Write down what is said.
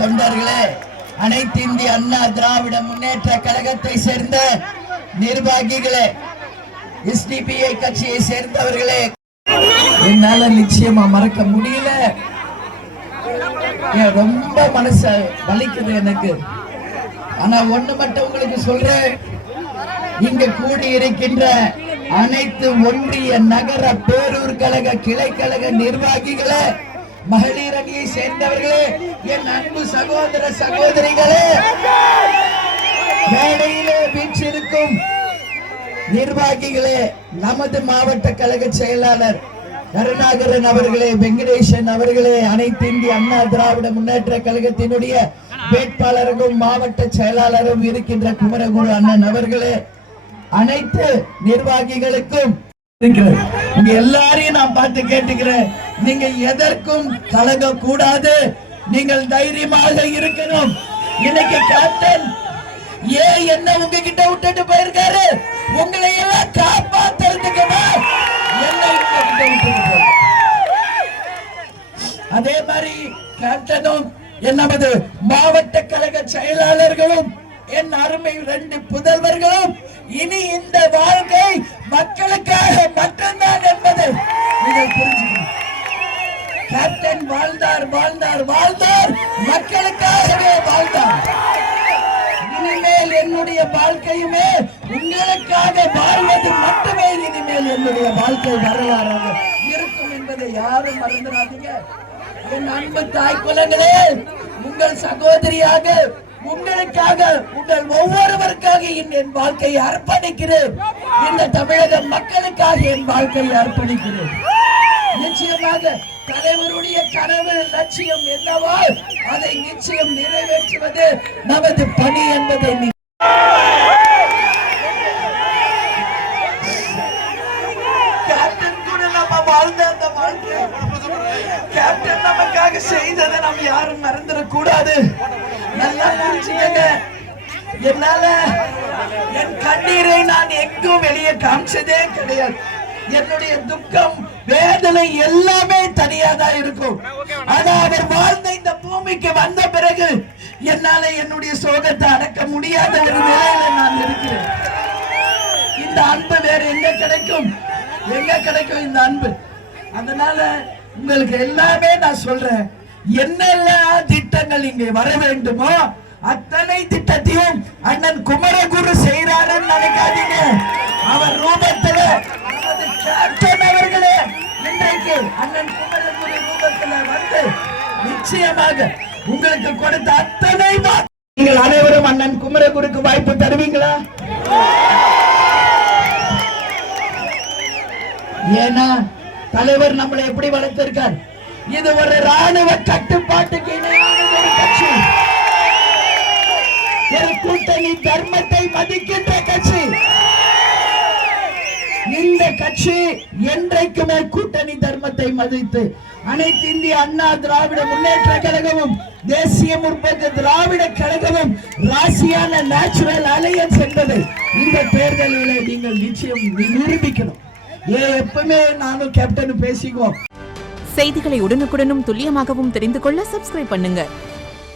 தொண்டர்களே, அனைத்து இந்திய அண்ணா திராவிட முன்னேற்ற கழகத்தை சேர்ந்த நிர்வாகிகளே, எஸ்டிபிஐ கட்சியை சேர்ந்தவர்களே, என்னால நிச்சயமா மறக்க முடியல. ரொம்ப மனச வலிக்குது எனக்கு. ஆனா ஒண்ணு மட்டும் உங்களுக்கு சொல்றேன், இங்க கூடி இருக்கின்ற அனைத்து ஒன்றிய நகர பேரூர் கழக கிளைக்கழக நிர்வாகிகளே, மகளிர் அணியை சேர்ந்தவர்களே, என் அன்பு சகோதர சகோதரிகளே, மேடையிலே வீற்றிருக்கும் நிர்வாகிகளே, நமது மாவட்ட கழக செயலாளர் கருணாகரன் அவர்களே, வெங்கடேசன் அவர்களே, அனைத்து இந்திய அண்ணா திராவிட முன்னேற்ற கழகத்தினுடைய வேட்பாளரும் மாவட்ட செயலாளரும் இருக்கின்ற குமரகுரு அண்ணன் அவர்களே, அனைத்து நிர்வாகிகளுக்கும் உங்க எல்லாரையும் நான் பார்த்து கேட்டுக்கிறேன், நீங்க எதற்கும் கலங்க கூடாது, நீங்கள் தைரியமாக இருக்கணும். இன்னைக்கு கேப்டன் என்ன உங்ககிட்ட விட்டுட்டு போயிருக்காரு, உங்களை எல்லாம் காப்பாத்துறதுக்கு அதே மாதிரி கேப்டனும் நமது மாவட்ட கழக செயலாளர்களும் என் அருமை 2 புதல்வர்களும் இனி இந்த வாழ்க்கை மக்களுக்காக மட்டும்தான் என்பது நீங்கள் புரிஞ்சுக்கணும். கேப்டன் வாழ்ந்தார் வாழ்ந்தார் வாழ்ந்தார், மக்களுக்காகவே வாழ்ந்தார். இனிமேல் என்னுடைய வாழ்க்கையுமே உங்களுக்காக வாழ்வது மட்டுமே இனிமேல் என்னுடைய வாழ்க்கை வரலாறாக இருக்கும் என்பதை யாரும் மறந்துடாதீங்க. என் அன்பு தாய் குலங்களே, உங்கள் சகோதரியாக உங்களுக்காக, உங்கள் ஒவ்வொருவருக்காக என் வாழ்க்கையை அர்ப்பணிக்கிறேன். இந்த தமிழக மக்களுக்காக என் வாழ்க்கையை அர்ப்பணிக்கிறேன். நிச்சயமாக தலைவருடைய கனவு லட்சியம் என்னவோ அதை நிச்சயம் நிறைவேற்றுவது நமது பணி என்பதை கேப்டன் கூட நம்ம வாழ்ந்த அந்த வாழ்க்கை, கேப்டன் நமக்காக செய்ததை நம்ம யாரும் மறந்துடக் கூடாது. நல்லா புரிஞ்சுக்கங்க. என்னால என் கண்ணீரை நான் எங்கும் வெளியே காமிச்சதே கிடையாது. என்னுடைய துக்கம் வேதனை எல்லாமே தனியா தான் இருக்கும். ஆனா அவர் வாழ்ந்த இந்த பூமிக்கு வந்த பிறகு என்னால என்னுடைய சோகத்தை அடக்க முடியாத ஒரு நிலையில நான் இருக்கிறேன். இந்த அன்பு வேற எங்க கிடைக்கும்? எங்க கிடைக்கும் இந்த அன்பு? அதனால உங்களுக்கு எல்லாமே நான் சொல்றேன், என்னெல்லாம் திட்டங்கள் இங்கே வர வேண்டுமோ அத்தனை திட்டத்தையும் அண்ணன் குமரகுரு செய்யறாருன்னு நினைக்காதீங்க. அவர் ரூபத்துல கேப்டன் அவர்களே இன்றைக்கு அண்ணன் குமரகுரு ரூபத்துல வந்து நிச்சயமாக உங்களுக்கு கொடுத்த அத்தனை நீங்கள் அனைவரும் அண்ணன் குமரகுருக்கு வாய்ப்பு தருவீங்களா? ஏன்னா தலைவர் நம்மளை எப்படி வளர்த்திருக்கார். இது ஒரு ராணுவ கட்டுப்பாட்டுக்கு இணையான ஒரு கட்சி, ஒரு கூட்டணி தர்மத்தை மதிக்கின்ற கட்சி. இந்த கட்சி என்றைக்குமே கூட்டணி தர்மத்தை மதித்து அனைத்து இந்திய அண்ணா திராவிட முன்னேற்ற கழகமும் தேசிய முற்போக்கு திராவிட கழகமும் ராசியான நேச்சுரல் அலையன்ஸ் என்பதை இந்த தேர்தலில் நீங்கள் நிச்சயம் நிரூபிக்கணும். எப்பவுமே நானும் கேப்டன் பேசிக்குவோம். செய்திகளை உடனுக்குடனும் துல்லியமாகவும் தெரிந்து கொள்ள சப்ஸ்கிரைப் பண்ணுங்க.